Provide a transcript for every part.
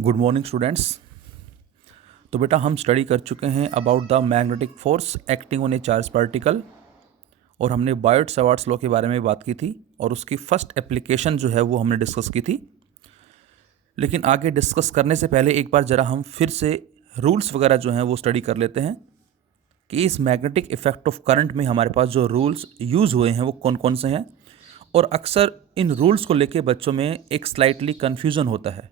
Good morning students. तो बेटा हम स्टडी कर चुके हैं about the magnetic force acting on A charge particle और हमने बायोट सवार्ट्स लॉ के बारे में बात की थी और उसकी फर्स्ट एप्लीकेशन जो है वो हमने डिस्कस की थी। लेकिन आगे डिस्कस करने से पहले एक बार ज़रा हम फिर से रूल्स वगैरह जो हैं वो स्टडी कर लेते हैं कि इस मैग्नेटिक इफेक्ट ऑफ करंट में हमारे पास जो रूल्स यूज़ हुए हैं वो कौन कौन से हैं। और अक्सर इन रूल्स को लेके बच्चों में एक स्लाइटली कन्फ्यूज़न होता है।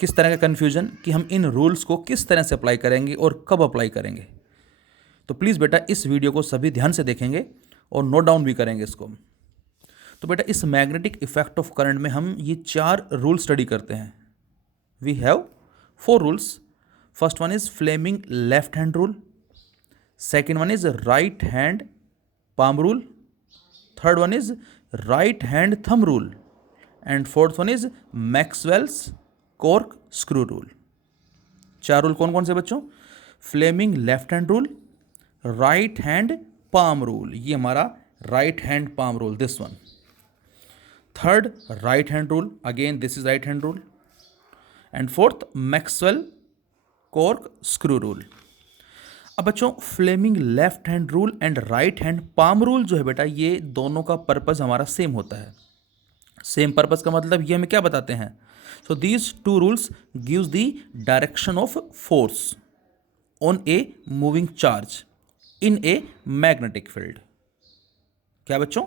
किस तरह का कन्फ्यूजन कि हम इन रूल्स को किस तरह से अप्लाई करेंगे और कब अप्लाई करेंगे। तो प्लीज़ बेटा इस वीडियो को सभी ध्यान से देखेंगे और नोट डाउन भी करेंगे इसको। तो बेटा इस मैग्नेटिक इफेक्ट ऑफ करंट में हम ये 4 रूल स्टडी करते हैं। We have 4 rules. First one is Fleming left hand rule, second one is right hand palm rule, third one is right hand thumb rule and fourth one is Maxwell's cork screw rule. 4 rule कौन कौन से बच्चों? Fleming left hand rule, right hand palm rule, ये हमारा right hand palm rule, this one. Third right hand rule, again this is right hand rule and fourth Maxwell cork screw rule. अब बच्चों Fleming left hand rule and right hand palm rule जो है बेटा, ये दोनों का purpose हमारा same होता है। सेम पर्पस का मतलब ये हमें क्या बताते हैं? So these two rules gives the direction of force on a moving charge in a magnetic field। क्या बच्चों?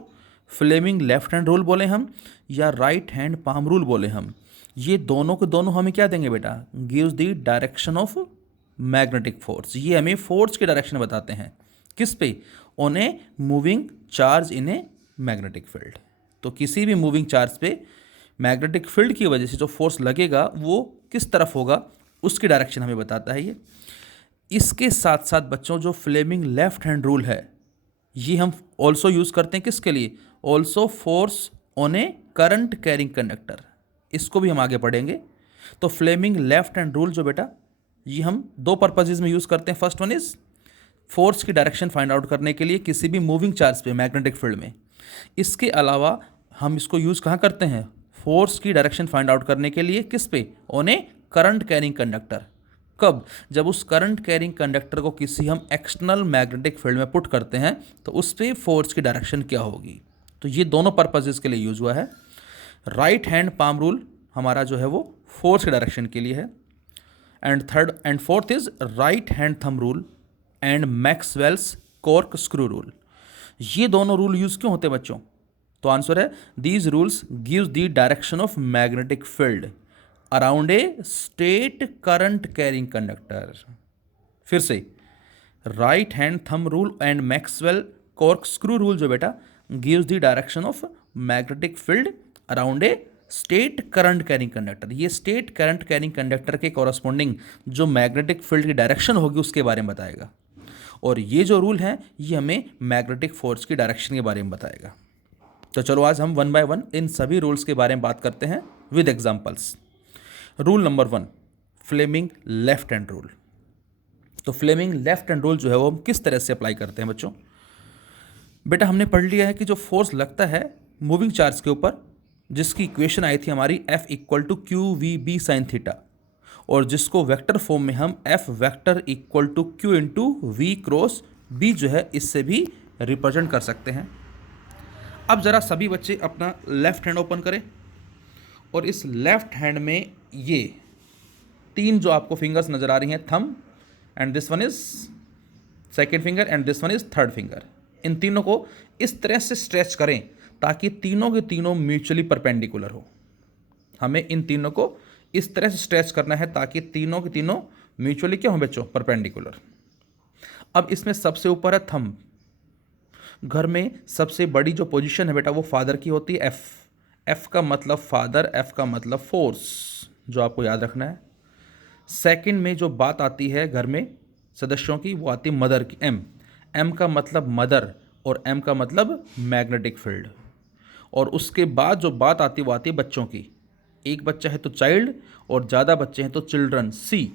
फ्लेमिंग लेफ्ट हैंड रूल बोले हम या राइट हैंड पाम रूल बोले हम, ये दोनों के दोनों हमें क्या देंगे बेटा? Gives the direction of magnetic force. ये हमें फोर्स की डायरेक्शन बताते हैं। किस पे? On a moving charge in a magnetic field. तो किसी भी मूविंग चार्ज पे मैग्नेटिक फील्ड की वजह से जो फोर्स लगेगा वो किस तरफ होगा, उसकी डायरेक्शन हमें बताता है ये। इसके साथ साथ बच्चों जो फ्लेमिंग लेफ्ट हैंड रूल है ये हम ऑल्सो यूज़ करते हैं किसके लिए? Also force on A current carrying conductor. इसको भी हम आगे पढ़ेंगे। तो फ्लेमिंग लेफ्ट हैंड रूल जो बेटा, ये हम 2 पर्पजेज में यूज़ करते हैं। फर्स्ट वन इज़ फोर्स की डायरेक्शन फाइंड आउट करने के लिए किसी भी मूविंग चार्ज पे मैग्नेटिक फील्ड में। इसके अलावा हम इसको यूज़ कहाँ करते हैं? फोर्स की डायरेक्शन फाइंड आउट करने के लिए किस पे? On A current carrying conductor. कब? जब उस करंट कैरिंग कंडक्टर को किसी हम एक्सटर्नल मैग्नेटिक फील्ड में पुट करते हैं तो उस पे फोर्स की डायरेक्शन क्या होगी। तो ये दोनों पर्पजेस के लिए यूज हुआ है। राइट हैंड पाम रूल हमारा जो है वो फोर्स की डायरेक्शन के लिए है and third and fourth is right hand thumb rule and Maxwell's cork screw rule. ये दोनों रूल यूज क्यों होते हैं बच्चों? तो आंसर है these rules gives the direction of magnetic field around a state current carrying conductor. फिर से right hand thumb rule and Maxwell cork screw rule जो बेटा gives the direction of magnetic field around a state current carrying conductor. ये state current carrying conductor के corresponding जो magnetic field की direction होगी उसके बारे में बताएगा। और ये जो रूल है ये हमें मैग्नेटिक फोर्स की डायरेक्शन के बारे में बताएगा। तो चलो आज हम 1 बाय 1 इन सभी रूल्स के बारे में बात करते हैं with examples. Rule number 1 Fleming left hand rule. तो फ्लेमिंग लेफ्ट हैंड रूल जो है वो हम किस तरह से अप्लाई करते हैं बच्चों? बेटा हमने पढ़ लिया है कि जो फोर्स लगता है मूविंग चार्ज के ऊपर, जिसकी इक्वेशन आई थी हमारी F equal to Q V B sine theta, और जिसको वेक्टर फॉर्म में हम F vector equal to Q into V cross B जो है इससे भी रिप्रेजेंट कर सकते हैं। अब ज़रा सभी बच्चे अपना लेफ्ट हैंड ओपन करें और इस लेफ्ट हैंड में ये 3 जो आपको फिंगर्स नज़र आ रही हैं, thumb and this one is second finger and this one is third finger, इन तीनों को इस तरह से स्ट्रेच करें ताकि तीनों के तीनों म्यूचुअली परपेंडिकुलर हो। हमें इन तीनों को इस तरह से स्ट्रेच करना है ताकि तीनों के तीनों म्यूचुअली क्या हो बच्चों? परपेंडिकुलर। अब इसमें सबसे ऊपर है थंब। घर में सबसे बड़ी जो पोजीशन है बेटा वो फादर की होती है, एफ का मतलब फादर, एफ का मतलब फोर्स, जो आपको याद रखना है। सेकंड में जो बात आती है घर में सदस्यों की वो आती है मदर की, एम का मतलब मदर और एम का मतलब मैग्नेटिक फील्ड। और उसके बाद जो बात आती है वो आती है बच्चों की। एक बच्चा है तो चाइल्ड और ज़्यादा बच्चे हैं तो children, C,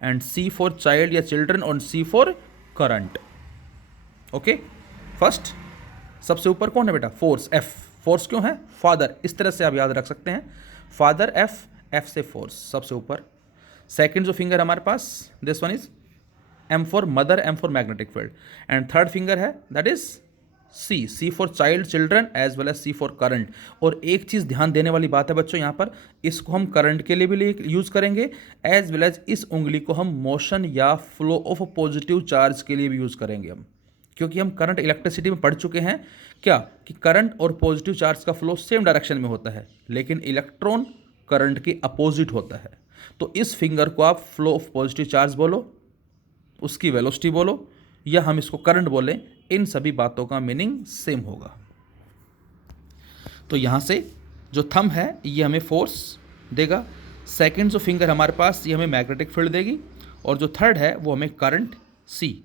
and C for child या चिल्ड्रन और C for current. Okay, first सबसे ऊपर कौन है बेटा? Force, F. फोर्स क्यों है? फादर। इस तरह से आप याद रख सकते हैं, फादर एफ एफ से फोर्स सबसे ऊपर। सेकंड जो फिंगर हमारे पास, this one is M for mother, M for magnetic field, and third finger है that is C, C for child, children, as well as C for current. और एक चीज़ ध्यान देने वाली बात है बच्चों यहाँ पर, इसको हम करंट के लिए भी यूज़ करेंगे, एज वेल एज इस उंगली को हम मोशन या फ्लो ऑफ पॉजिटिव चार्ज के लिए भी यूज़ करेंगे हम, क्योंकि हम करंट इलेक्ट्रिसिटी में पढ़ चुके हैं क्या कि करंट और पॉजिटिव चार्ज का फ्लो सेम डायरेक्शन में होता है, लेकिन इलेक्ट्रॉन करंट के अपोजिट होता है। तो इस फिंगर को आप फ्लो ऑफ पॉजिटिव चार्ज बोलो, उसकी वेलोसिटी बोलो, या हम इसको करंट बोलें, इन सभी बातों का मीनिंग सेम होगा। तो यहाँ से जो थंब है ये हमें फोर्स देगा, सेकंड जो फिंगर हमारे पास ये हमें मैग्नेटिक फील्ड देगी, और जो थर्ड है वो हमें करंट सी,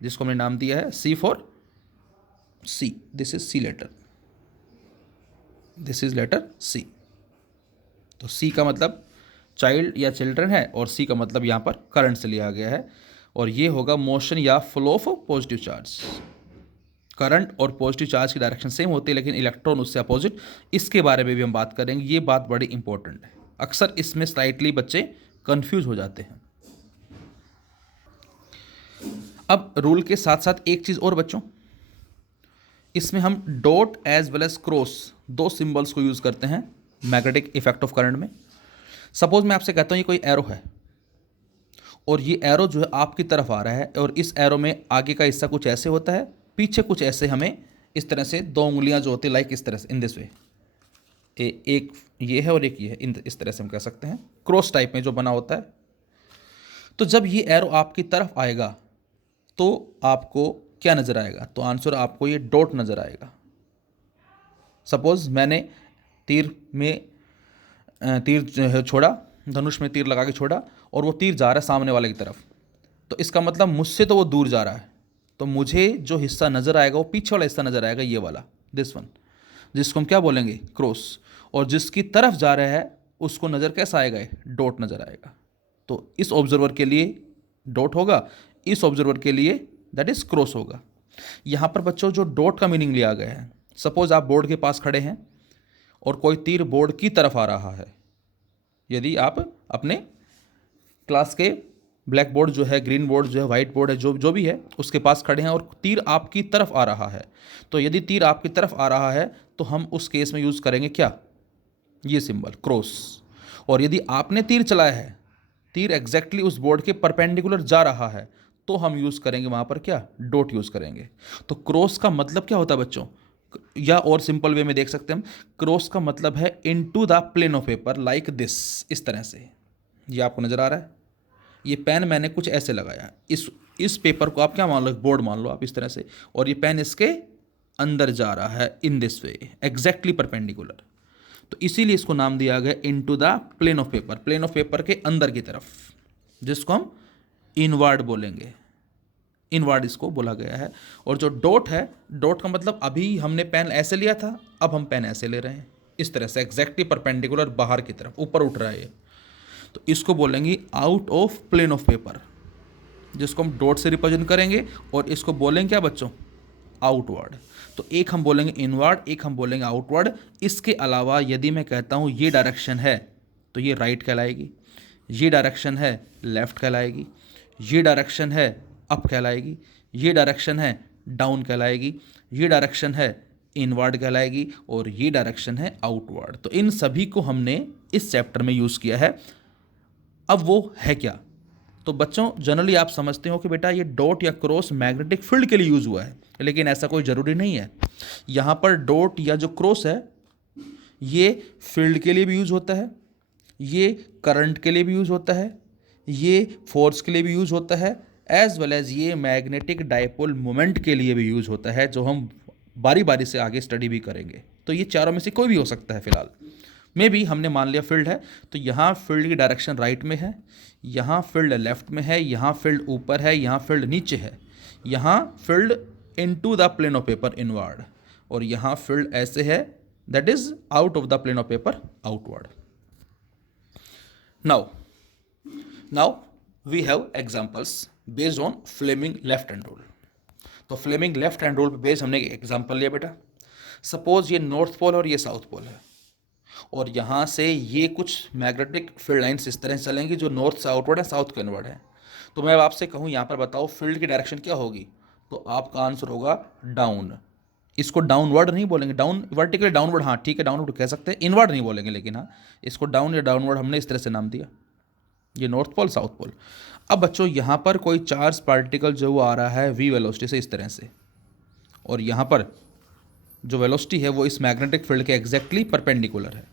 जिसको हमने नाम दिया है C for C, this is C letter, this is letter C. तो सी का मतलब चाइल्ड या चिल्ड्रन है, और सी का मतलब यहाँ पर करंट से लिया गया है, और ये होगा मोशन या flow of positive charge. Current और पॉजिटिव चार्ज की डायरेक्शन सेम होती है, लेकिन इलेक्ट्रॉन उससे अपोजिट। इसके बारे में भी हम बात करेंगे, ये बात बड़ी इंपॉर्टेंट है, अक्सर इसमें स्लाइटली बच्चे कंफ्यूज हो जाते हैं। अब रूल के साथ साथ एक चीज़ और बच्चों, इसमें हम dot as well as cross दो सिंबल्स को यूज़ करते हैं मैग्नेटिक इफेक्ट ऑफ करंट में। सपोज मैं आपसे कहता हूँ ये कोई एरो है, और ये एरो जो है आपकी तरफ आ रहा है, और इस एरो में आगे का हिस्सा कुछ ऐसे होता है, पीछे कुछ ऐसे, हमें इस तरह से दो उंगलियां जो होती है लाइक इस तरह से, इन दिस वे, एक ये है और एक ये है, इस तरह से हम कह सकते हैं, क्रॉस टाइप में जो बना होता है। तो जब ये एरो आपकी तरफ आएगा तो आपको क्या नज़र आएगा? तो आंसर आपको ये डॉट नज़र आएगा। सपोज मैंने तीर छोड़ा, धनुष में तीर लगा के छोड़ा, और वो तीर जा रहा है सामने वाले की तरफ, तो इसका मतलब मुझसे तो वो दूर जा रहा है, तो मुझे जो हिस्सा नज़र आएगा वो पीछे वाला हिस्सा नज़र आएगा, ये वाला, दिस वन, जिसको हम क्या बोलेंगे? क्रॉस। और जिसकी तरफ जा रहा है उसको नज़र कैसा आएगा? डॉट नज़र आएगा। तो इस ऑब्जर्वर के लिए डॉट होगा, इस ऑब्जर्वर के लिए दैट इज क्रॉस होगा। यहाँ पर बच्चों जो डॉट का मीनिंग लिया गया है, सपोज आप बोर्ड के पास खड़े हैं और कोई तीर बोर्ड की तरफ आ रहा है, यदि आप अपने क्लास के ब्लैक बोर्ड जो है, ग्रीन बोर्ड जो है, वाइट बोर्ड है, जो भी है, उसके पास खड़े हैं और तीर आपकी तरफ आ रहा है, तो यदि तीर आपकी तरफ आ रहा है तो हम उस केस में यूज़ करेंगे क्या? ये सिंबल क्रॉस। और यदि आपने तीर चलाया है, तीर एग्जैक्टली उस बोर्ड के परपेंडिकुलर जा रहा है, तो हम यूज़ करेंगे वहाँ पर क्या? डॉट यूज़ करेंगे। तो क्रॉस का मतलब क्या होता है बच्चों? या और सिंपल वे में देख सकते हैं हम, क्रॉस का मतलब है into the plane of paper like this, इस तरह से। ये आपको नज़र आ रहा है, ये पेन मैंने कुछ ऐसे लगाया, इस पेपर को आप क्या मान लो? बोर्ड मान लो आप, इस तरह से, और ये पेन इसके अंदर जा रहा है in this way, exactly perpendicular. तो इसीलिए इसको नाम दिया गया into the plane of paper, plane of paper के अंदर की तरफ, जिसको हम इनवर्ड बोलेंगे, इनवर्ड इसको बोला गया है। और जो डॉट है, डॉट का मतलब अभी हमने पेन ऐसे लिया था, अब हम पेन ऐसे ले रहे हैं, इस तरह से एग्जैक्टली परपेंडिकुलर बाहर की तरफ, ऊपर उठ रहा है ये, तो इसको बोलेंगे out of plane of paper, जिसको हम डॉट से रिप्रेजेंट करेंगे, और इसको बोलेंगे क्या बच्चों? आउटवर्ड। तो एक हम बोलेंगे इनवर्ड, एक हम बोलेंगे आउटवर्ड। इसके अलावा यदि मैं कहता हूँ ये डायरेक्शन है, तो ये राइट कहलाएगी, ये डायरेक्शन है लेफ्ट कहलाएगी, ये डायरेक्शन है अप कहलाएगी, ये डायरेक्शन है डाउन कहलाएगी, ये डायरेक्शन है इनवर्ड कहलाएगी, और ये डायरेक्शन है आउटवर्ड। तो इन सभी को हमने इस चैप्टर में यूज़ किया है। अब वो है क्या? तो बच्चों जनरली आप समझते हो कि बेटा ये डॉट या क्रॉस मैग्नेटिक फील्ड के लिए यूज़ हुआ है, लेकिन ऐसा कोई ज़रूरी नहीं है। यहाँ पर डॉट या जो क्रॉस है ये फील्ड के लिए भी यूज़ होता है, ये करंट के लिए भी यूज़ होता है, ये फोर्स के लिए भी यूज़ होता है, एज वेल एज ये मैग्नेटिक डायपोल मोमेंट के लिए भी यूज़ होता है, जो हम बारी बारी से आगे स्टडी भी करेंगे। तो ये चारों में से कोई भी हो सकता है। फिलहाल में भी हमने मान लिया फील्ड है, तो यहाँ फील्ड की डायरेक्शन राइट में है, यहाँ फील्ड लेफ्ट में है, यहाँ फील्ड ऊपर है, यहाँ फील्ड नीचे है, यहाँ field into the plane of paper inward, और यहाँ फील्ड ऐसे है that is out of the plane of paper outward. Now we have examples based on Fleming left hand rule. तो फ्लेमिंग लेफ्ट हैंड रूल पे बेस्ड हमने एक example लिया बेटा। सपोज ये नॉर्थ पोल और ये साउथ पोल है, और यहाँ से ये कुछ मैग्नेटिक फील्ड लाइन्स इस तरह से चलेंगी जो नॉर्थ से आउटवर्ड है, साउथ के इनवर्ड है। तो मैं अब आपसे कहूँ यहाँ पर बताओ फील्ड की डायरेक्शन क्या होगी, तो आपका आंसर होगा डाउन। इसको डाउनवर्ड नहीं बोलेंगे, डाउन वर्टिकली डाउनवर्ड, हाँ ठीक है डाउनवर्ड कह सकते हैं, इनवर्ड नहीं बोलेंगे, लेकिन हाँ इसको डाउन या डाउनवर्ड हमने इस तरह से नाम दिया। ये नॉर्थ पोल साउथ पोल। अब बच्चों यहाँ पर कोई चार्ज पार्टिकल जो वो आ रहा है वी वेलोसिटी से इस तरह से, और यहाँ पर जो वेलोसिटी है वो इस मैग्नेटिक फील्ड के एग्जैक्टली परपेंडिकुलर है।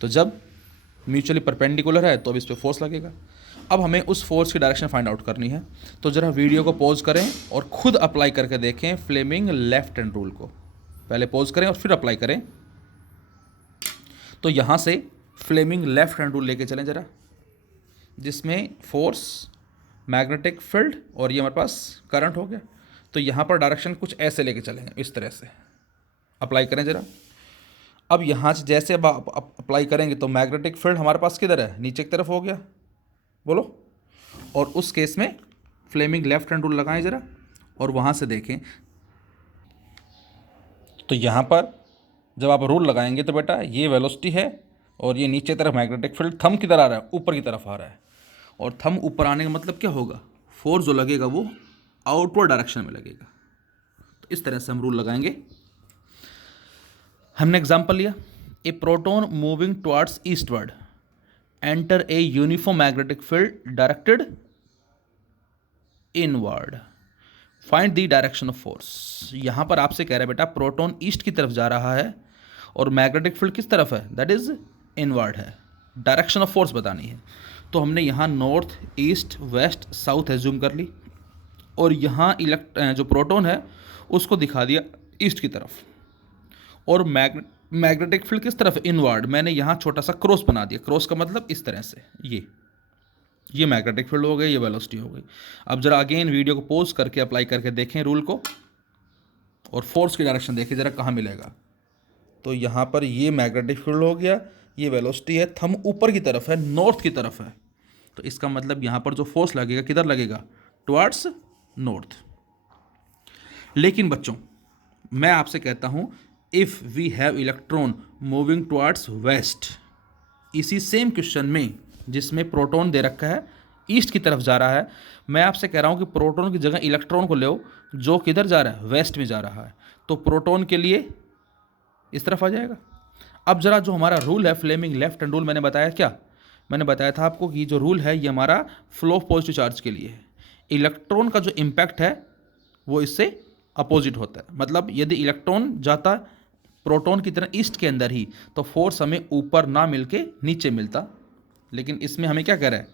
तो जब म्यूचुअली परपेंडिकुलर है तो अब इस पर फोर्स लगेगा। अब हमें उस फोर्स की डायरेक्शन फाइंड आउट करनी है। तो ज़रा वीडियो को पॉज करें और खुद अप्लाई करके देखें फ्लेमिंग लेफ्ट हैंड रूल को। पहले पॉज करें और फिर अप्लाई करें। तो यहाँ से फ्लेमिंग लेफ्ट हैंड रूल लेके चलें ज़रा, जिसमें फोर्स, मैग्नेटिक फील्ड और ये हमारे पास करंट हो गया। तो यहाँ पर डायरेक्शन कुछ ऐसे लेके चलेंगे, इस तरह से अप्लाई करें ज़रा। अब यहाँ से जैसे अब आप अप्लाई करेंगे तो मैग्नेटिक फील्ड हमारे पास किधर है, नीचे की तरफ हो गया, बोलो। और उस केस में फ्लेमिंग लेफ्ट हैंड रूल लगाएं ज़रा और वहाँ से देखें। तो यहाँ पर जब आप रूल लगाएंगे तो बेटा ये वेलोसिटी है और ये नीचे तरफ मैग्नेटिक फील्ड थंब किधर आ रहा है, ऊपर की तरफ आ रहा है। और थंब ऊपर आने का मतलब क्या होगा, फोर्स जो लगेगा वो आउटवर्ड डायरेक्शन में लगेगा। तो इस तरह से हम रूल लगाएंगे। हमने एग्जाम्पल लिया, a proton moving towards eastward enter a uniform magnetic field directed inward, find the direction of force. यहाँ पर आपसे कह रहा है बेटा प्रोटॉन ईस्ट की तरफ जा रहा है और मैग्नेटिक फील्ड किस तरफ है, दैट इज इनवर्ड है। डायरेक्शन ऑफ फोर्स बतानी है। तो हमने यहाँ north, east, west, south assume कर ली और यहाँ जो प्रोटॉन है उसको दिखा दिया ईस्ट की तरफ, और मैग्नेटिक फील्ड किस तरफ, इनवर्ड। मैंने यहाँ छोटा सा क्रॉस बना दिया, क्रॉस का मतलब इस तरह से, ये मैग्नेटिक फील्ड हो गई, ये वेलोसिटी हो गई। अब जरा अगेन वीडियो को पॉज करके अप्लाई करके देखें रूल को और फोर्स की डायरेक्शन देखें जरा कहाँ मिलेगा। तो यहाँ पर ये मैग्नेटिक फील्ड हो गया, ये वेलोसिटी है, थंब ऊपर की तरफ है, नॉर्थ की तरफ है। तो इसका मतलब यहाँ पर जो फोर्स लगेगा किधर लगेगा, टुवर्ड्स नॉर्थ। लेकिन बच्चों मैं आपसे कहता हूँ if we have electron moving towards west, इसी सेम क्वेश्चन में जिसमें प्रोटॉन दे रखा है ईस्ट की तरफ जा रहा है, मैं आपसे कह रहा हूँ कि प्रोटॉन की जगह इलेक्ट्रॉन को लो जो किधर जा रहा है, वेस्ट में जा रहा है। तो प्रोटॉन के लिए इस तरफ आ जाएगा। अब जरा जो हमारा रूल है फ्लेमिंग लेफ्ट हैंड रूल, मैंने बताया क्या, मैंने बताया था आपको कि जो रूल है ये हमारा फ्लो ऑफ पॉजिटिव चार्ज के लिए है। इलेक्ट्रॉन का जो इम्पैक्ट है वो इससे अपोजिट होता है। मतलब यदि इलेक्ट्रॉन जाता प्रोटॉन की तरह ईस्ट के अंदर ही तो फोर्स हमें ऊपर ना मिलके नीचे मिलता, लेकिन इसमें हमें क्या कह रहा है,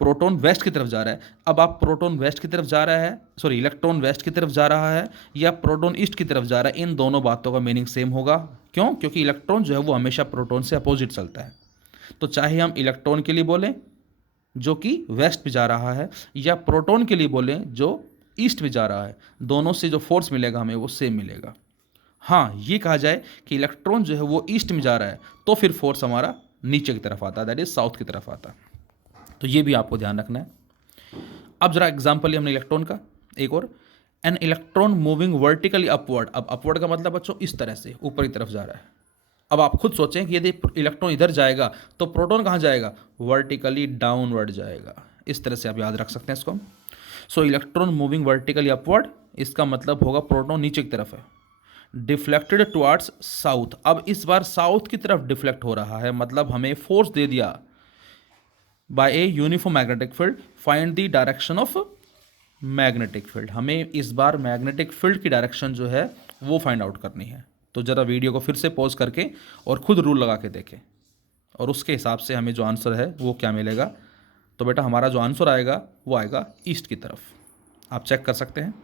प्रोटॉन वेस्ट की तरफ जा रहा है। अब आप प्रोटॉन वेस्ट की तरफ जा रहा है, सॉरी इलेक्ट्रॉन वेस्ट की तरफ जा रहा है या प्रोटॉन ईस्ट की तरफ जा रहा है, इन दोनों बातों का मीनिंग सेम होगा। क्यों, क्योंकि इलेक्ट्रॉन जो है वो हमेशा प्रोटॉन से अपोजिट चलता है। तो चाहे हम इलेक्ट्रॉन के लिए बोलें जो कि वेस्ट में जा रहा है या प्रोटॉन के लिए बोलें जो ईस्ट में जा रहा है, दोनों से जो फोर्स मिलेगा हमें वो सेम मिलेगा। हाँ, ये कहा जाए कि इलेक्ट्रॉन जो है वो ईस्ट में जा रहा है तो फिर फोर्स हमारा नीचे की तरफ आता है, दैट इज साउथ की तरफ आता है। तो ये भी आपको ध्यान रखना है। अब जरा एग्जांपल लिया हमने इलेक्ट्रॉन का, एक और, an electron moving vertically upward. अब अपवर्ड का मतलब बच्चों इस तरह से ऊपर की तरफ जा रहा है। अब आप खुद सोचें कि यदि इलेक्ट्रॉन इधर जाएगा तो प्रोटॉन कहाँ जाएगा, वर्टिकली डाउनवर्ड जाएगा। इस तरह से आप याद रख सकते हैं इसको। सो इलेक्ट्रॉन मूविंग वर्टिकली अपवर्ड, इसका मतलब होगा प्रोटॉन नीचे की तरफ है। डिफ्लेक्टेड टुवर्ड्स साउथ, अब इस बार साउथ की तरफ डिफ्लेक्ट हो रहा है, मतलब हमें फोर्स दे दिया by a uniform magnetic field, find the direction of magnetic field. हमें इस बार मैग्नेटिक फील्ड की डायरेक्शन जो है वो फाइंड आउट करनी है। तो ज़रा वीडियो को फिर से पॉज करके और खुद रूल लगा के देखें और उसके हिसाब से हमें जो आंसर है वो क्या मिलेगा। तो बेटा हमारा जो आंसर आएगा वो आएगा ईस्ट की तरफ, आप चेक कर सकते हैं।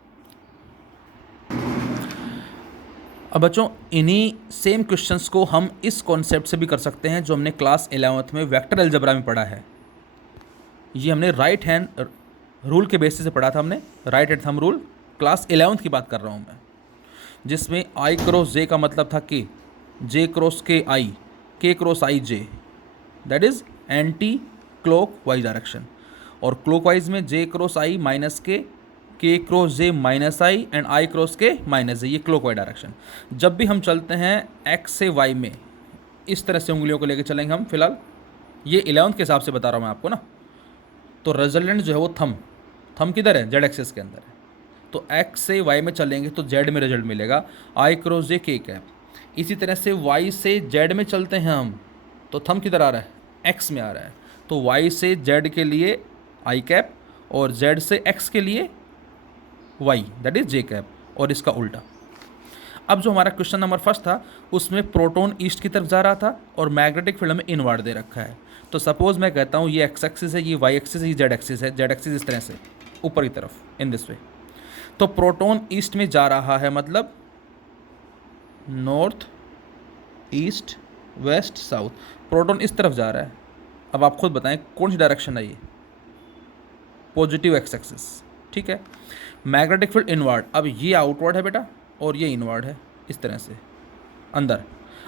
अब बच्चों इन्हीं सेम क्वेश्चंस को हम इस कॉन्सेप्ट से भी कर सकते हैं जो हमने क्लास 11th में वेक्टर अलजेब्रा में पढ़ा है। ये हमने राइट हैंड रूल के बेसिस से पढ़ा था, हमने right hand thumb rule, class 11th की बात कर रहा हूँ मैं, जिसमें आई क्रॉस जे का मतलब था के, जे क्रॉस के आई, के cross I J, that is anti clock wise direction. और क्लॉक वाइज में जे क्रॉस आई माइनस के cross J minus I and I cross के माइनस जे, ये क्लॉक वाइज डायरेक्शन। जब भी हम चलते हैं एक्स से वाई में, इस तरह से उंगलियों को लेके चलेंगे हम फिलहाल, ये 11th के हिसाब से बता रहा हूँ मैं आपको ना। तो रिजल्टेंट जो है वो थम किधर है, जेड एक्सिस के अंदर है। तो एक्स से वाई में चलेंगे तो जेड में रिजल्ट मिलेगा आई क्रॉस जे के कैप। इसी तरह से वाई से जेड में चलते हैं हम, तो थम किधर आ रहा है, एक्स में आ रहा है। तो वाई से जेड के लिए आई कैप और जेड से एक्स के लिए Y, that is J cap, और इसका उल्टा। अब जो हमारा क्वेश्चन नंबर फर्स्ट था उसमें प्रोटॉन ईस्ट की तरफ जा रहा था और मैग्नेटिक फील्ड में इनवर्ड दे रखा है। तो सपोज मैं कहता हूँ ये एक्स एक्सिस है, ये वाई एक्सिस है, ये जेड एक्सिस है। जेड एक्सिस इस तरह से ऊपर की तरफ इन दिस वे। तो प्रोटॉन ईस्ट में जा रहा है, मतलब north east west south, proton इस तरफ जा रहा है। अब आप खुद बताएं कौन सी डायरेक्शन है ये, पॉजिटिव एक्स एक्सिस, ठीक है। मैग्नेटिक फील्ड इनवर्ड, अब ये आउटवर्ड है बेटा और ये इनवर्ड है इस तरह से अंदर।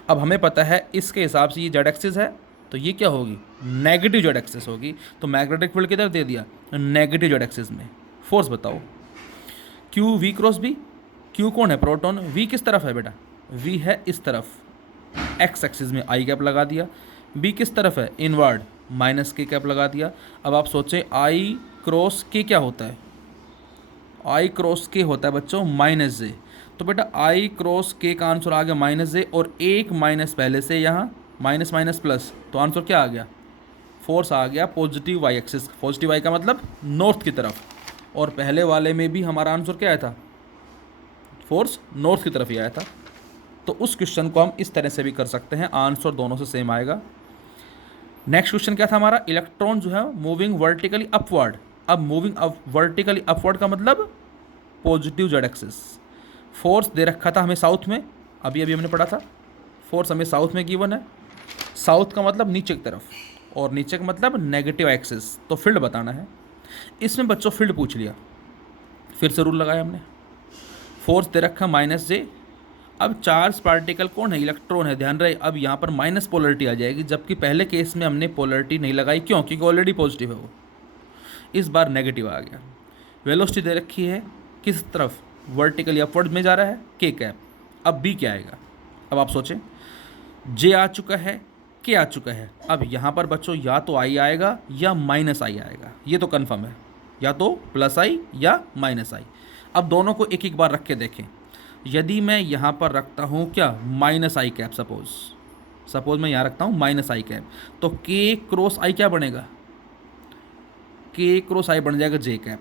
अब हमें पता है इसके हिसाब से ये जेड एक्सिस है, तो ये क्या होगी, नेगेटिव जेड एक्सिस होगी। तो मैग्नेटिक फील्ड किधर दे दिया, नेगेटिव जेड एक्सिस में। फोर्स बताओ, Q we cross B. Q कौन है, प्रोटॉन। वी किस तरफ है बेटा, वी है इस तरफ, एक्स एक्सिस में आई कैप लगा दिया। बी किस तरफ है, इनवर्ड, माइनस के कैप लगा दिया। अब आप सोचें आई क्रॉस के क्या होता है, आई क्रॉस के होता है बच्चों माइनस जे। तो बेटा आई क्रॉस के का आंसर आ गया माइनस जे, और एक माइनस पहले से यहाँ माइनस माइनस प्लस, तो आंसर क्या आ गया, फोर्स आ गया positive Y axis. Positive Y का मतलब नॉर्थ की तरफ, और पहले वाले में भी हमारा आंसर क्या आया था, फोर्स नॉर्थ की तरफ ही आया था। तो उस क्वेश्चन को हम इस तरह से भी कर सकते हैं, आंसर दोनों से सेम आएगा। नेक्स्ट क्वेश्चन क्या था हमारा, इलेक्ट्रॉन जो है मूविंग वर्टिकली अपवर्ड। अब मूविंग वर्टिकली अपवर्ड का मतलब पॉजिटिव जेड एक्सिस। फोर्स दे रखा था हमें साउथ में, अभी अभी हमने पढ़ा था, फोर्स हमें साउथ में गिवन है। साउथ का मतलब नीचे की तरफ, और नीचे का मतलब नेगेटिव एक्सिस। तो फील्ड बताना है। इसमें बच्चों फील्ड पूछ लिया, फिर से रूल लगाया हमने। फोर्स दे रखा माइनस जे। अब चार्ज पार्टिकल कौन है, इलेक्ट्रॉन है, ध्यान रहे। अब यहाँ पर माइनस पोलरिटी आ जाएगी, जबकि पहले केस में हमने पोलरिटी नहीं लगाई, क्यों, क्योंकि ऑलरेडी पॉजिटिव है वो। इस बार नेगेटिव आ गया। वेलोसिटी दे रखी है किस तरफ, वर्टिकली अपवर्ड में जा रहा है, के कैप। अब बी क्या आएगा, अब आप सोचें, जे आ चुका है, के आ चुका है। अब यहाँ पर बच्चों या तो आई आएगा या माइनस आई आएगा, ये तो कन्फर्म है, या तो प्लस आई या माइनस आई। अब दोनों को एक एक बार रख के देखें। यदि मैं यहाँ पर रखता हूँ क्या, माइनस आई कैप, सपोज मैं यहाँ रखता हूँ माइनस आई कैप, तो के क्रॉस आई क्या बनेगा, के क्रॉस आई बन जाएगा जे कैप।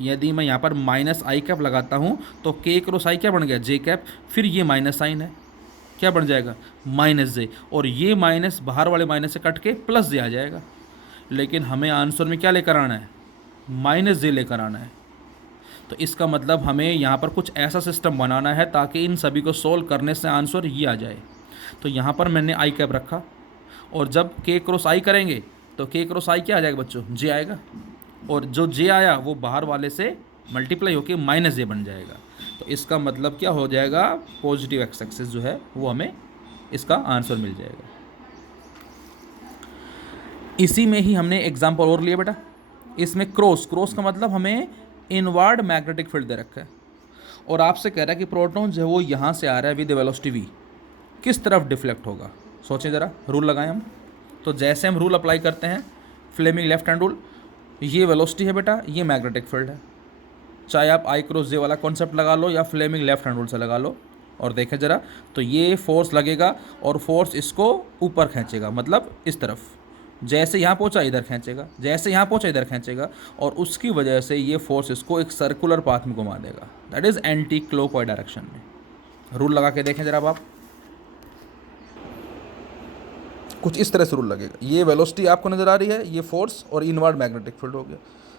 यदि मैं यहाँ पर माइनस आई कैप लगाता हूँ तो के क्रॉस आई क्या बन गया, जे कैप। फिर ये माइनस साइन है, क्या बन जाएगा, माइनस जे, और ये माइनस बाहर वाले माइनस से कट के प्लस जे आ जाएगा। लेकिन हमें आंसर में क्या लेकर आना है, माइनस जे लेकर आना है। तो इसका मतलब हमें यहाँ पर कुछ ऐसा सिस्टम बनाना है ताकि इन सभी को सोल्व करने से आंसर ये आ जाए। तो यहाँ पर मैंने आई कैप रखा, और जब के क्रॉस आई करेंगे तो के क्रॉस आई क्या आ जाएगा बच्चों, जे आएगा, और जो जे आया वो बाहर वाले से मल्टीप्लाई होकर माइनस जे बन जाएगा। तो इसका मतलब क्या हो जाएगा, पॉजिटिव एक्स एक्सिस जो है वो हमें इसका आंसर मिल जाएगा। इसी में ही हमने एग्जाम्पल और लिया बेटा, इसमें क्रॉस का मतलब हमें इनवर्ड मैग्नेटिक फील्ड दे रखा है, और आपसे कह रहा है कि प्रोटॉन जो है वो यहाँ से आ रहा है विद वेलोसिटी वी, किस तरफ डिफ्लेक्ट होगा। सोचें ज़रा, रूल लगाएं हम। तो जैसे हम रूल अप्लाई करते हैं, फ्लेमिंग लेफ्ट हैंड रूल, ये वेलोसिटी है बेटा, ये मैग्नेटिक फील्ड है। चाहे आप आई क्रॉस जे वाला कॉन्सेप्ट लगा लो या फ्लेमिंग लेफ्ट हैंड रूल से लगा लो, और देखें ज़रा, तो ये फोर्स लगेगा और फोर्स इसको ऊपर खींचेगा, मतलब इस तरफ। जैसे यहाँ पहुँचा इधर खींचेगा, जैसे यहाँ पहुँचा इधर खींचेगा, और उसकी वजह से ये फोर्स इसको एक सर्कुलर पाथ में घुमा देगा, that is anti clockwise direction में। रूल लगा के देखें ज़रा आप, कुछ इस तरह से रूल लगेगा। ये वेलोसिटी आपको नज़र आ रही है, ये फोर्स, और इनवर्ड मैग्नेटिक फील्ड हो गया।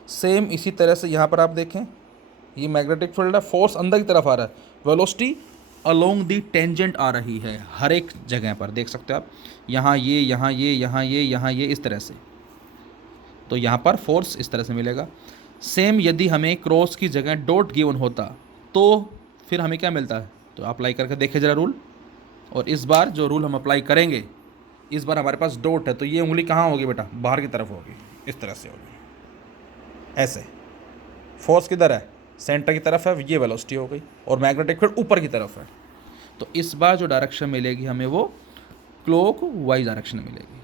सेम इसी तरह से यहाँ पर आप देखें, ये मैग्नेटिक फील्ड है, फोर्स अंदर की तरफ आ रहा है, वेलोसिटी अलोंग दी टेंजेंट आ रही है हर एक जगह पर, देख सकते हो आप, यहाँ ये, यहाँ ये, यहाँ ये, यहाँ ये, इस तरह से। तो यहाँ पर फोर्स इस तरह से मिलेगा। सेम यदि हमें क्रॉस की जगह डॉट गिवन होता तो फिर हमें क्या मिलता है, तो अप्लाई करके देखें ज़रा रूल। और इस बार जो रूल हम अप्लाई करेंगे, इस बार हमारे पास डॉट है, तो ये उंगली कहाँ होगी बेटा, बाहर की तरफ होगी, इस तरह से होगी, ऐसे। फोर्स किधर है, सेंटर की तरफ है, ये वेलोसिटी हो गई, और मैग्नेटिक फील्ड ऊपर की तरफ है। तो इस बार जो डायरेक्शन मिलेगी हमें वो क्लॉक वाइज डायरेक्शन में मिलेगी।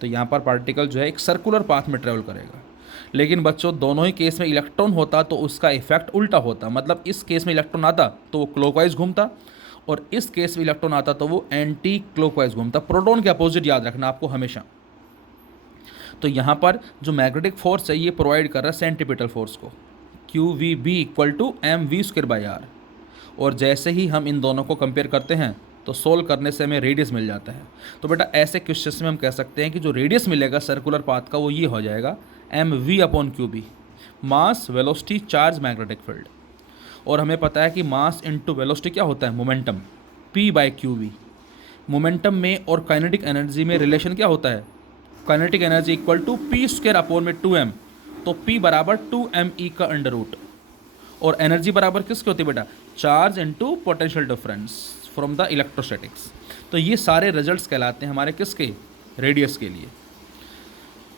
तो यहाँ पर पार्टिकल जो है एक सर्कुलर पाथ में ट्रेवल करेगा। लेकिन बच्चों दोनों ही केस में इलेक्ट्रॉन होता तो उसका इफेक्ट उल्टा होता, मतलब इस केस में इलेक्ट्रॉन आता तो वो क्लॉकवाइज घूमता, और इस केस में इलेक्ट्रॉन आता तो वो एंटी क्लॉकवाइज घूमता। प्रोटॉन के अपोजिट याद रखना आपको हमेशा। तो यहाँ पर जो मैग्नेटिक फोर्स है ये प्रोवाइड कर रहा है सेंट्रीपिटल फोर्स को, QVB इक्वल टू mv²/r। और जैसे ही हम इन दोनों को कंपेयर करते हैं तो सोल्व करने से हमें रेडियस मिल जाता है। तो बेटा ऐसे क्वेश्चन में हम कह सकते हैं कि जो रेडियस मिलेगा सर्कुलर पाथ का वो ये हो जाएगा mv/qb, मास, वेलोसिटी, चार्ज, मैग्नेटिक फील्ड। और हमें पता है कि मास इनटू वेलोसिटी क्या होता है, मोमेंटम, p/qv। मोमेंटम में और काइनेटिक एनर्जी में रिलेशन क्या होता है, kinetic energy equal to p²/2m। तो p बराबर 2me का अंडर रूट, और एनर्जी बराबर किसकी होती है बेटा, charge into potential difference from the electrostatics. तो ये सारे रिजल्ट्स कहलाते हैं हमारे किसके, रेडियस के लिए।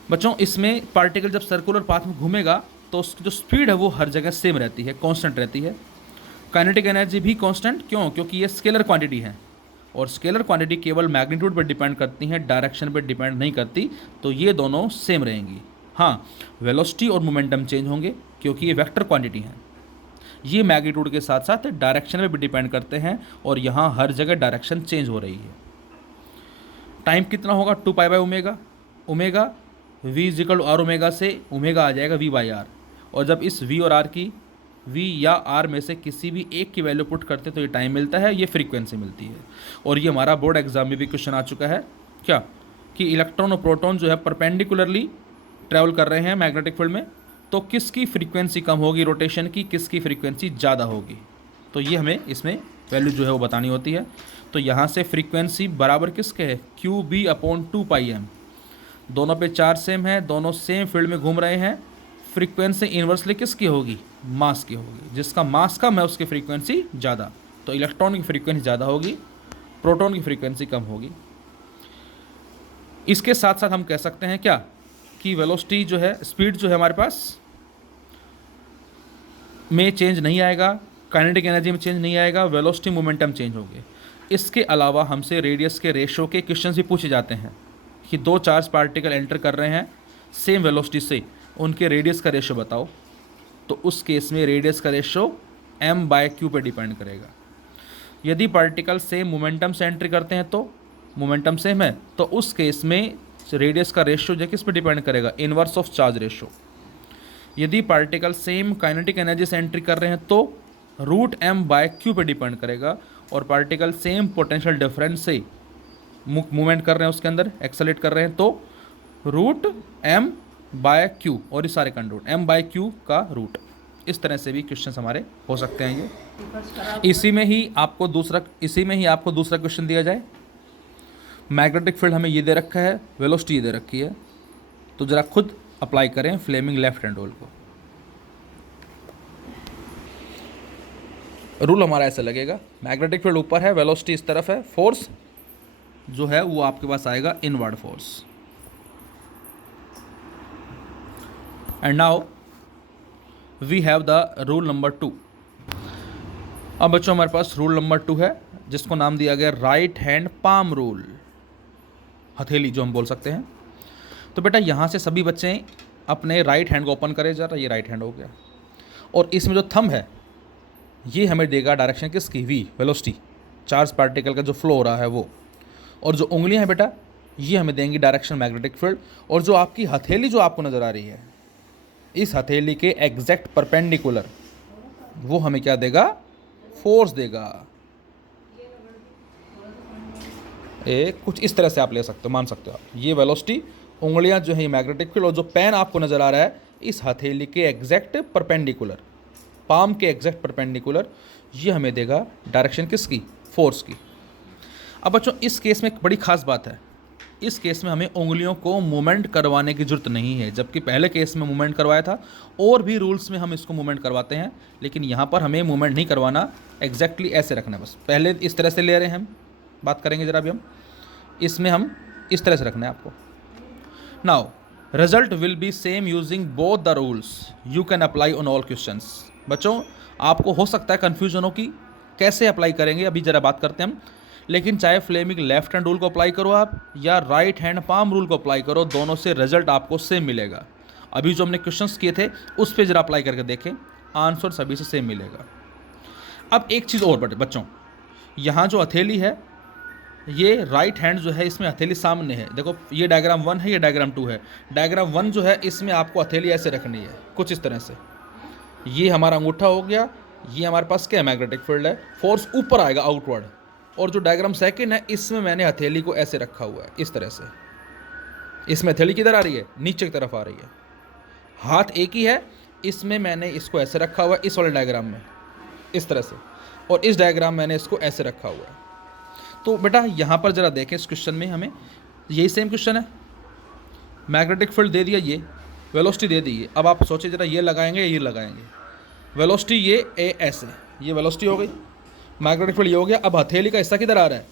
बच्चों इसमें पार्टिकल जब सर्कुलर पाथ में घूमेगा तो उसकी जो स्पीड है वो हर जगह सेम रहती है, कांस्टेंट रहती है। काइनेटिक एनर्जी भी कांस्टेंट, क्यों, क्योंकि ये स्केलर क्वांटिटी है, और स्केलर क्वांटिटी केवल मैग्नीट्यूड पर डिपेंड करती हैं, डायरेक्शन पर डिपेंड नहीं करती। तो ये दोनों सेम रहेंगी। हाँ, वेलोसिटी और मोमेंटम चेंज होंगे क्योंकि ये वेक्टर क्वांटिटी हैं। ये मैग्नीट्यूड के साथ साथ डायरेक्शन में भी डिपेंड करते हैं, और यहाँ हर जगह डायरेक्शन चेंज हो रही है। टाइम कितना होगा, 2π/ω, omega v equal to r omega से ओमेगा आ जाएगा v/r। और जब इस v और r की, v या r में से किसी भी एक की वैल्यू पुट करते तो ये टाइम मिलता है, ये फ्रीक्वेंसी मिलती है। और ये हमारा बोर्ड एग्जाम में भी क्वेश्चन आ चुका है क्या, कि इलेक्ट्रॉन और प्रोटॉन जो है परपेंडिकुलरली ट्रैवल कर रहे हैं मैग्नेटिक फील्ड में, तो किसकी फ्रीक्वेंसी कम होगी रोटेशन की, किसकी फ्रीक्वेंसी ज़्यादा होगी। तो ये हमें इसमें वैल्यू जो है वो बतानी होती है। तो यहाँ से फ्रीक्वेंसी बराबर किसके है, QB/2πm। दोनों पे चार्ज सेम है, दोनों सेम फील्ड में घूम रहे हैं। फ्रीक्वेंसी इन्वर्सली किसकी होगी, मास की होगी। जिसका मास कम है उसकी फ्रीक्वेंसी ज़्यादा। तो इलेक्ट्रॉन की फ्रीक्वेंसी ज़्यादा होगी, प्रोटॉन की फ्रीक्वेंसी कम होगी। इसके साथ साथ हम कह सकते हैं क्या, कि वेलोसिटी जो है, स्पीड जो है हमारे पास में चेंज नहीं आएगा, काइनेटिक एनर्जी में चेंज नहीं आएगा, वेलोसिटी मोमेंटम चेंज होंगे। इसके अलावा हमसे रेडियस के रेशो के क्वेश्चंस भी पूछे जाते हैं कि दो चार्ज पार्टिकल एंटर कर रहे हैं सेम वेलोसिटी से, उनके रेडियस का रेशो बताओ। तो उस केस में रेडियस का रेशो m/q पे डिपेंड करेगा। यदि पार्टिकल सेम मोमेंटम से एंट्री करते हैं, तो मोमेंटम सेम है, तो उस केस में रेडियस का रेशो जो किस पे डिपेंड करेगा, इनवर्स ऑफ चार्ज रेशो। यदि पार्टिकल सेम काइनेटिक एनर्जी से एंट्री कर रहे हैं तो √m/q पे डिपेंड करेगा। और पार्टिकल सेम पोटेंशियल डिफरेंस से मूवमेंट कर रहे हैं, उसके अंदर एक्सेलरेट कर रहे हैं, तो √m/q, और इस सारे का रूट m/q का रूट। इस तरह से भी क्वेश्चन हमारे हो सकते हैं। ये इसी में ही आपको दूसरा क्वेश्चन दिया जाए। मैग्नेटिक फील्ड हमें ये दे रखा है, वेलोसिटी ये दे रखी है, तो ज़रा खुद अप्लाई करें फ्लेमिंग लेफ्ट हैंड रूल को। रूल हमारा ऐसा लगेगा, मैग्नेटिक फील्ड ऊपर है, वेलोसिटी इस तरफ है, फोर्स जो है वो आपके पास आएगा inward force. And now we have the rule number 2। अब बच्चों हमारे पास रूल नंबर 2 है, जिसको नाम दिया गया राइट हैंड पाम रूल, हथेली जो हम बोल सकते हैं। तो बेटा यहाँ से सभी बच्चे अपने राइट हैंड को ओपन करें जरा, ये राइट हैंड हो गया, और इसमें जो थंब है ये हमें देगा डायरेक्शन किसकी, v, वेलोसिटी, चार्ज पार्टिकल का जो फ्लो हो रहा है वो। और जो उंगलियां हैं बेटा ये हमें देंगी डायरेक्शन मैग्नेटिक फील्ड। और जो आपकी हथेली जो आपको नज़र आ रही है, इस हथेली के एग्जैक्ट परपेंडिकुलर वो हमें क्या देगा, फोर्स देगा। कुछ इस तरह से आप ले सकते हो, मान सकते हो आप। ये वेलोसिटी, उंगलियां जो है मैग्नेटिक फील्ड, और जो पेन आपको नज़र आ रहा है इस हथेली के एग्जैक्ट परपेंडिकुलर, पाम के एग्जैक्ट परपेंडिकुलर, ये हमें देगा डायरेक्शन किसकी, फोर्स की। अब बच्चों इस केस में एक बड़ी खास बात है, इस केस में हमें उंगलियों को मूवमेंट करवाने की ज़रूरत नहीं है, जबकि पहले केस में मूवमेंट करवाया था। और भी रूल्स में हम इसको मूवमेंट करवाते हैं, लेकिन यहाँ पर हमें मूवमेंट नहीं करवाना, एग्जैक्टली ऐसे रखना है बस। पहले इस तरह से ले रहे हैं, हम बात करेंगे ज़रा अभी हम इसमें, हम इस तरह से रखना है आपको। Now result will be same using both the rules, you can apply on all questions. बच्चों आपको हो सकता है कन्फ्यूजन हो कि कैसे अप्लाई करेंगे, अभी ज़रा बात करते हैं हम। लेकिन चाहे फ्लेमिंग लेफ्ट हैंड रूल को अप्लाई करो आप या राइट हैंड पाम रूल को अप्लाई करो, दोनों से रिजल्ट आपको सेम मिलेगा। अभी जो हमने क्वेश्चंस किए थे उस पर जरा अप्लाई करके देखें, आंसर सभी से सेम मिलेगा। अब एक चीज़ और बच्चों, यहाँ जो हथेली है ये राइट हैंड जो है इसमें हथेली सामने है। देखो ये डायग्राम 1 है, ये डायग्राम 2 है। डायग्राम 1 जो है इसमें आपको हथेली ऐसे रखनी है कुछ इस तरह से। ये हमारा अंगूठा हो गया, ये हमारे पास क्या है, मैग्नेटिक फील्ड है, फोर्स ऊपर आएगा आउटवर्ड। और जो डायग्राम सेकंड है इसमें मैंने हथेली को ऐसे रखा हुआ है इस तरह से। इसमें हथेली किधर आ रही है, नीचे की तरफ आ रही है, हाथ एक ही है। इसमें मैंने इसको ऐसे रखा हुआ है इस वाले डायग्राम में इस तरह से, और इस डायग्राम मैंने इसको ऐसे रखा हुआ है। तो बेटा यहाँ पर जरा देखें, इस क्वेश्चन में हमें यही सेम क्वेश्चन है, मैग्नेटिक फील्ड दे दिया, ये वेलोसिटी दे दी है। अब आप सोचिए जरा ये लगाएंगे या ये लगाएंगे, वेलोसिटी ये ए ऐसे, ये वेलोसिटी हो गई, मैग्नेटिक फील्ड ये हो गया। अब हथेली का हिस्सा किधर आ रहा है,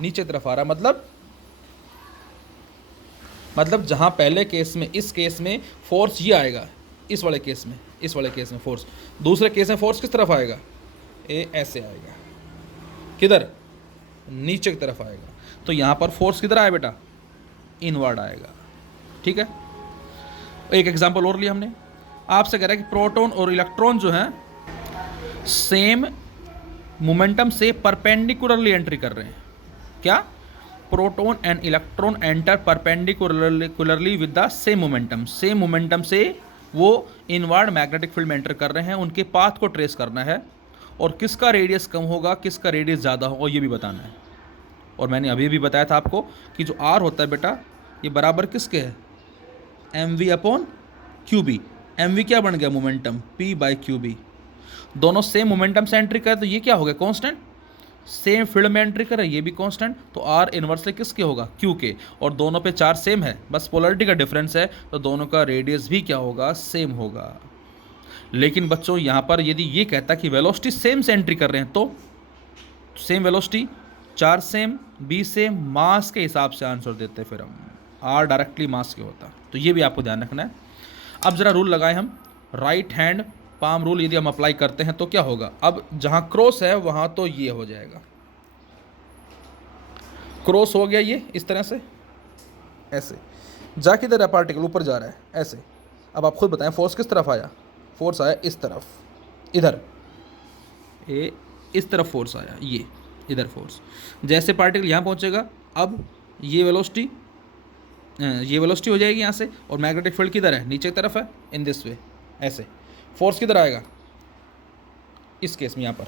नीचे तरफ आ रहा है। मतलब जहाँ पहले केस में, इस केस में फोर्स ये आएगा, इस वाले केस में फोर्स, दूसरे केस में फोर्स किस तरफ आएगा, ए ऐसे आएगा, किधर, नीचे की तरफ आएगा। तो यहाँ पर फोर्स किधर आया बेटा, इनवर्ड आएगा। ठीक है, एक एग्जांपल और लिया हमने, आपसे कह रहा है कि प्रोटॉन और इलेक्ट्रॉन जो हैं सेम मोमेंटम से परपेंडिकुलरली एंट्री कर रहे हैं। क्या, proton and electron enter perpendicularly with the same momentum से वो इनवर्ड मैग्नेटिक फील्ड में एंटर कर रहे हैं। उनके पाथ को ट्रेस करना है और किसका रेडियस कम होगा, किसका रेडियस ज़्यादा होगा, ये भी बताना है। और मैंने अभी भी बताया था आपको कि जो आर होता है बेटा, ये बराबर किसके है, mv अपॉन क्यूबी। mv क्या बन गया, मोमेंटम, p/qb। दोनों सेम मोमेंटम से एंट्री करे तो ये क्या हो गया, कांस्टेंट। सेम फील्ड में एंट्री करे, ये भी कांस्टेंट, तो r इनवर्सली किसके होगा, q के। और दोनों पे चार्ज सेम है, बस पोलरिटी का डिफरेंस है, तो दोनों का रेडियस भी क्या होगा, सेम होगा। लेकिन बच्चों यहाँ पर यदि ये कहता कि वेलोसिटी सेम से एंट्री कर रहे हैं तो same velocity, charge same, B same, mass के हिसाब से आंसर देते फिर हम, आर डायरेक्टली मास के होता। तो ये भी आपको ध्यान रखना है। अब जरा रूल लगाएं हम, राइट हैंड पाम रूल यदि हम अप्लाई करते हैं तो क्या होगा। अब जहाँ क्रॉस है वहाँ तो ये हो जाएगा, क्रॉस हो गया ये इस तरह से, ऐसे जा किधर है, पार्टिकल ऊपर जा रहा है ऐसे। अब आप खुद बताएं फोर्स किस तरफ आया, फोर्स आया इस तरफ, इधर ए इस तरफ फोर्स आया, ये इधर फोर्स। जैसे पार्टिकल यहाँ पहुँचेगा, अब ये वेलोसिटी हो जाएगी यहाँ से, और मैग्नेटिक फील्ड किधर है, नीचे की तरफ है, इन दिस वे ऐसे। फोर्स किधर आएगा, इस केस में यहाँ पर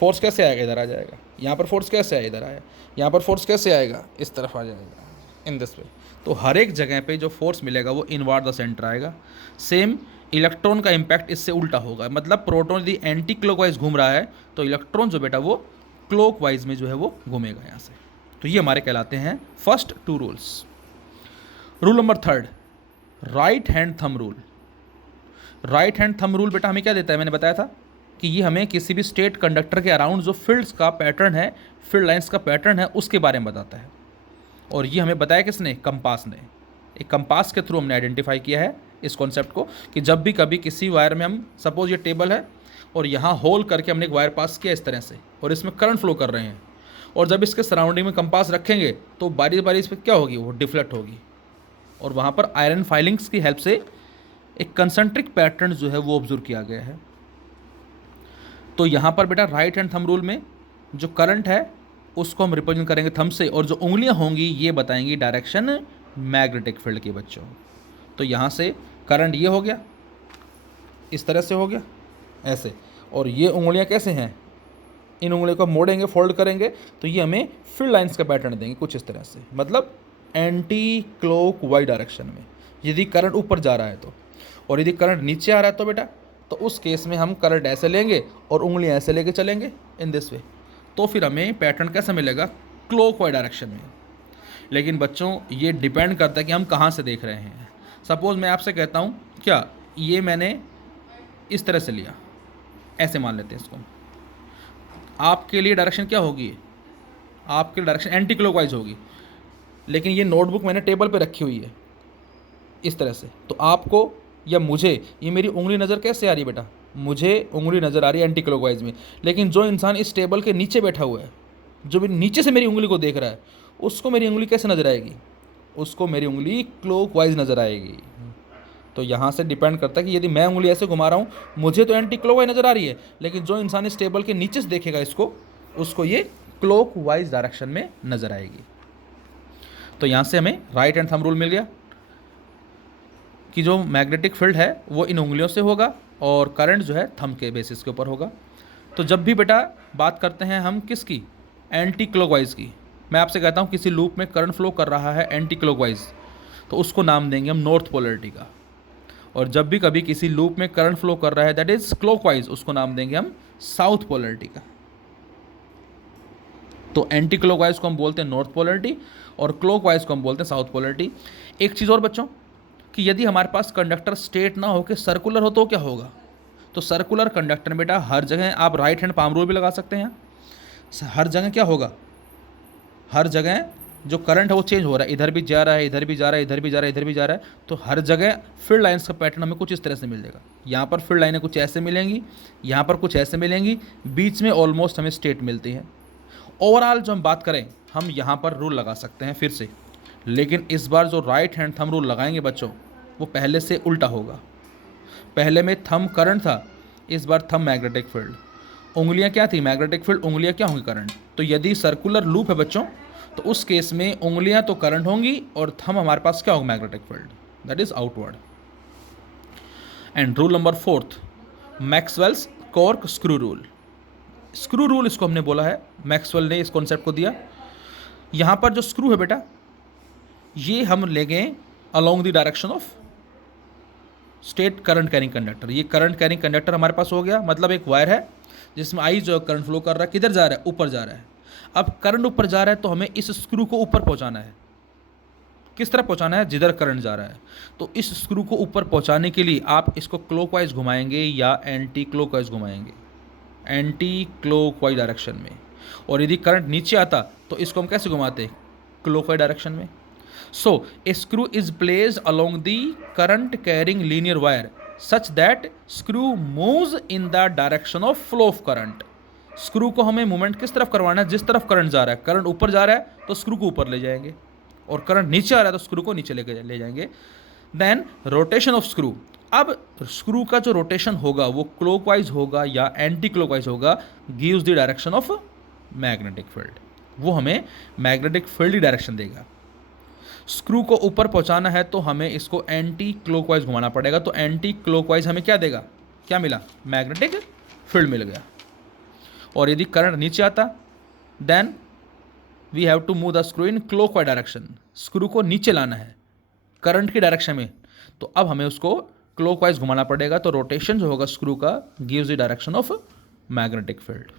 फोर्स कैसे आएगा, इधर आ जाएगा। यहाँ पर फोर्स कैसे आया, इधर आया। यहाँ पर फोर्स कैसे आएगा, इस तरफ आ जाएगा, इन दिस वे। तो हर एक जगह पे जो फोर्स मिलेगा वो इनवर्ड द सेंटर आएगा। सेम इलेक्ट्रॉन का इम्पैक्ट इससे उल्टा होगा, मतलब प्रोटॉन यदि एंटी क्लॉकवाइज घूम रहा है तो इलेक्ट्रॉन जो बेटा वो क्लॉकवाइज में जो है वो घूमेगा यहाँ से। तो ये हमारे कहलाते हैं first 2 rules. Rule number 3, right hand thumb rule. Right hand thumb rule बेटा हमें क्या देता है, मैंने बताया था कि ये हमें किसी भी स्टेट कंडक्टर के अराउंड जो फील्ड्स का पैटर्न है, फील्ड लाइंस का पैटर्न है, उसके बारे में बताता है। और ये हमें बताया किसने, कंपास ने। एक कंपास के थ्रू हमने आइडेंटिफाई किया है इस कॉन्सेप्ट को कि जब भी कभी किसी वायर में हम, सपोज ये टेबल है और यहाँ होल करके हमने एक वायर पास किया इस तरह से, और इसमें करंट फ्लो कर रहे हैं, और जब इसके सराउंडिंग में कंपास रखेंगे तो बारी बारी इस पर क्या होगी, वो डिफ्लेक्ट होगी, और वहाँ पर आयरन फाइलिंग्स की हेल्प से एक कंसेंट्रिक पैटर्न जो है वो ऑब्जर्व किया गया है। तो यहाँ पर बेटा राइट हैंड थंब रूल में जो करंट है उसको हम रिप्रेजेंट करेंगे थंब से, और जो उंगलियाँ होंगी ये बताएंगी डायरेक्शन मैग्नेटिक फील्ड के बच्चों। तो यहाँ से करंट ये हो गया, इस तरह से हो गया ऐसे, और ये उंगलियाँ कैसे हैं, इन उंगलियों को मोड़ेंगे, फोल्ड करेंगे, तो ये हमें फील्ड लाइंस का पैटर्न देंगे कुछ इस तरह से, मतलब एंटी क्लॉक वाइज डायरेक्शन में यदि करंट ऊपर जा रहा है तो। और यदि करंट नीचे आ रहा है तो बेटा, तो उस केस में हम करंट ऐसे लेंगे और उंगलियां ऐसे लेके चलेंगे इन दिस वे, तो फिर हमें पैटर्न कैसा मिलेगा, क्लॉक वाइज डायरेक्शन में। लेकिन बच्चों ये डिपेंड करता है कि हम कहाँ से देख रहे हैं। सपोज़ मैं आपसे कहता हूँ, क्या ये मैंने इस तरह से लिया, ऐसे मान लेते हैं इसको, आपके लिए डायरेक्शन क्या होगी, आपकी डायरेक्शन एंटी क्लॉकवाइज होगी। लेकिन ये नोटबुक मैंने टेबल पे रखी हुई है इस तरह से, तो आपको या मुझे ये मेरी उंगली नज़र कैसे आ रही है बेटा, मुझे उंगली नज़र आ रही है एंटी क्लॉकवाइज में। लेकिन जो इंसान इस टेबल के नीचे बैठा हुआ है जो भी नीचे से मेरी उंगली को देख रहा है उसको मेरी उंगली कैसे नज़र आएगी, उसको मेरी उंगली क्लॉकवाइज नज़र आएगी। तो यहाँ से डिपेंड करता है कि यदि मैं उंगली ऐसे घुमा रहा हूँ मुझे तो एंटी क्लॉकवाइज नज़र आ रही है, लेकिन जो इंसान इस टेबल के नीचे से देखेगा इसको, उसको ये क्लॉकवाइज डायरेक्शन में नज़र आएगी। तो यहाँ से हमें राइट हैंड थंब रूल मिल गया कि जो मैग्नेटिक फील्ड है वो इन उंगलियों से होगा और करंट जो है थंब के बेसिस के ऊपर होगा। तो जब भी बेटा बात करते हैं हम किसकी, एंटी क्लॉकवाइज की, मैं आपसे कहता हूँ किसी लूप में करंट फ्लो कर रहा है एंटी क्लॉकवाइज, तो उसको नाम देंगे हम नॉर्थ पोलैरिटी का। और जब भी कभी किसी लूप में करंट फ्लो कर रहा है दैट इज क्लॉकवाइज, उसको नाम देंगे हम साउथ पोलैरिटी का। तो एंटी क्लॉकवाइज को हम बोलते हैं नॉर्थ पोलैरिटी और क्लॉकवाइज को हम बोलते हैं साउथ पोलैरिटी। एक चीज़ और बच्चों कि यदि हमारे पास कंडक्टर स्ट्रेट ना हो के सर्कुलर हो तो क्या होगा, तो सर्कुलर कंडक्टर में बेटा हर जगह आप राइट हैंड पाम रूल भी लगा सकते हैं। हर जगह क्या होगा, हर जगह जो करंट है वो चेंज हो रहा है, इधर भी जा रहा है, इधर भी जा रहा है, इधर भी जा रहा है, इधर भी जा रहा है। तो हर जगह फील्ड लाइंस का पैटर्न हमें कुछ इस तरह से मिल जाएगा। यहाँ पर फील्ड लाइनें कुछ ऐसे मिलेंगी, यहाँ पर कुछ ऐसे मिलेंगी, बीच में ऑलमोस्ट हमें स्ट्रेट मिलती है। ओवरऑल जो हम बात करें हम यहाँ पर रूल लगा सकते हैं फिर से, लेकिन इस बार जो राइट हैंड थंब रूल लगाएंगे बच्चों वो पहले से उल्टा होगा। पहले में थंब करंट था, इस बार थंब मैग्नेटिक फील्ड। उंगलियां क्या थी, मैग्नेटिक फील्ड, उंगलियां क्या होंगी, करंट। तो यदि सर्कुलर लूप है बच्चों तो उस केस में उंगलियां तो करंट होंगी और थंब हमारे पास क्या होगा, magnetic field, that is outward. And rule number 4, Maxwell's cork screw rule. Screw rule इसको हमने बोला है, मैक्सवेल ने इस कॉन्सेप्ट को दिया। यहाँ पर जो स्क्रू है बेटा ये हम लेंगे along the direction of state current carrying conductor. ये करंट कैरिंग कंडक्टर हमारे पास हो गया, मतलब एक वायर है जिसमें आई जो करंट फ्लो कर रहा है किधर जा रहा है, ऊपर जा रहा है। अब करंट ऊपर जा रहा है तो हमें इस स्क्रू को ऊपर पहुंचाना है। किस तरह पहुंचाना है, जिधर करंट जा रहा है। तो इस स्क्रू को ऊपर पहुंचाने के लिए आप इसको क्लॉकवाइज घुमाएंगे या एंटी क्लॉकवाइज घुमाएंगे, एंटी क्लॉकवाइज डायरेक्शन में। और यदि करंट नीचे आता तो इसको हम कैसे घुमाते, क्लॉकवाइज डायरेक्शन में। So, a screw is placed along the current carrying linear wire such that screw moves in the direction of flow of current. Screw को हमें मूवमेंट किस तरफ करवाना है, जिस तरफ करंट जा रहा है। करंट ऊपर जा रहा है तो स्क्रू को ऊपर ले जाएंगे, और करंट नीचे आ रहा है तो स्क्रू को नीचे ले जाएंगे। Then rotation of screw. अब स्क्रू का जो रोटेशन होगा वो क्लॉकवाइज होगा या एंटी क्लॉकवाइज होगा, gives the direction of magnetic field. वो हमें मैग्नेटिक फील्ड ही डायरेक्शन देगा। स्क्रू को ऊपर पहुंचाना है तो हमें इसको एंटी क्लॉकवाइज घुमाना पड़ेगा। तो एंटी क्लॉकवाइज हमें क्या देगा, क्या मिला, मैग्नेटिक फील्ड मिल गया। और यदि करंट नीचे आता then we have to move the screw in clockwise direction. Screw को नीचे लाना है करंट की डायरेक्शन में, तो अब हमें उसको क्लॉकवाइज घुमाना पड़ेगा। तो रोटेशन जो होगा स्क्रू का gives the direction of magnetic field.